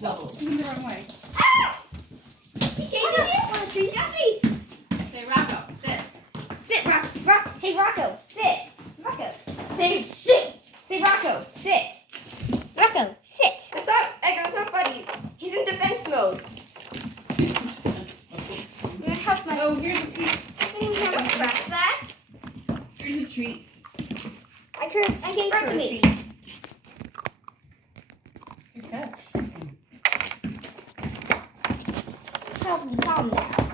Doubles. The wrong way. Ah! He chasing you? Jesse! Okay, Rocko, sit. Sit, Rock. Hey, Rocko, sit. Rocko, say sit. Say Rocko, sit. Rocko, sit. That's not funny. He's in defense mode. I have my. Oh, here's a piece. I didn't have to scratch that. Here's a treat. I hate Rocko, me. Good catch. Help me calm down.